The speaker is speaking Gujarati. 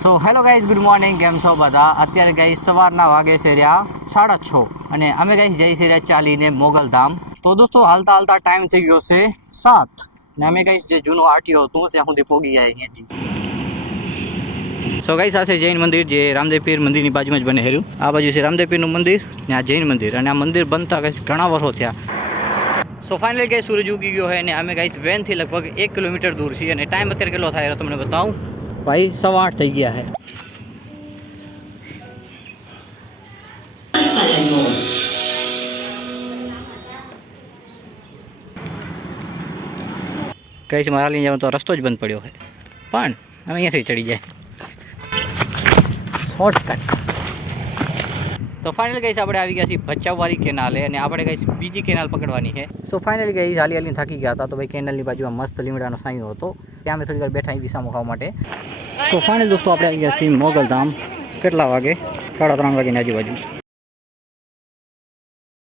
So hello guys, good morning. કેમ છો બધા? અત્યારે ગાઈઝ સવારના વાગે છે રહ્યા 6:30 અને અમે ગાઈઝ જઈ છે રહ્યા ચાલીને મોગલધામ. તો દોસ્તો હાલતા હાલતા ટાઈમ થઈ ગયો છે 7 ને અમે ગાઈઝ જે જૂનું આરટીઓ હતું ત્યાં સુધી પહોંચી ગયા અહીંયાથી. સો ગાઈઝ આ છે જૈન મંદિર જે રામદેવ પીર મંદિરની બાજુમાં જ બને હેરું. આ બાજુ છે રામદેવ પીરનું મંદિર ને આ જૈન મંદિર, અને આ મંદિર બનતા ગાઈઝ ઘણા વર્ષો થયા. સો ફાઇનલી ગાઈઝ સૂરજ ઉગી ગયો છે અને અમે ગાઈઝ વેનથી લગભગ 1 કિલોમીટર દૂર છીએ અને ટાઈમ અત્યારે કેટલો થાય તમને બતાવું. ભાઈ 8:15 થઈ ગયા છે. કઈ છે મારા લઈને જવાનો તો રસ્તો જ બંધ પડ્યો છે, પણ અમે અહીંયાથી ચડી જાય શોર્ટકટ. તો ફાઇનલી ગઈ આપણે આવી ગયા છીએ ભચાઉવાળી કેનાલે અને આપણે ગઈ બીજી કેનાલ પકડવાની છે. સો ફાઇનલી ગઈ હાલી હાલીને થાકી ગયા હતા તો ભાઈ કેનાલની બાજુમાં મસ્ત લીમડાનો સાંયો હતો, ત્યાં અમે થોડી વાર બેઠા વિસામો ખાવા માટે. સો ફાઇનલ દોસ્તો આપણે આવી ગયા છીએ મોગલધામ. કેટલા વાગે? 3:30 વાગ્યાની આજુબાજુ.